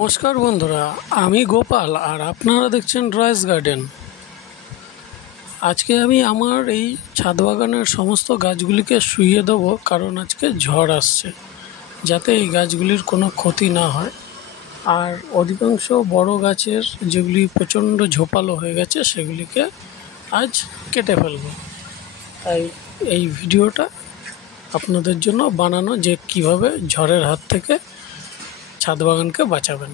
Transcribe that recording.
নমস্কার বন্ধুরা, আমি গোপাল আর আপনারা দেখছেন রয়েস গার্ডেন। আজকে আমি আমার এই ছাদ বাগানের সমস্ত গাছগুলিকে শুইয়ে দেবো, কারণ আজকে ঝড় আসছে, যাতে এই গাছগুলির কোনো ক্ষতি না হয়। আর অধিকাংশ বড় গাছের যেগুলি প্রচণ্ড ঝোপালো হয়ে গেছে সেগুলিকে আজ কেটে ফেলবো। তাই এই ভিডিওটা আপনাদের জন্য বানানো, যে কিভাবে ঝড়ের হাত থেকে ছাদ বাগানকে বাঁচাবেন।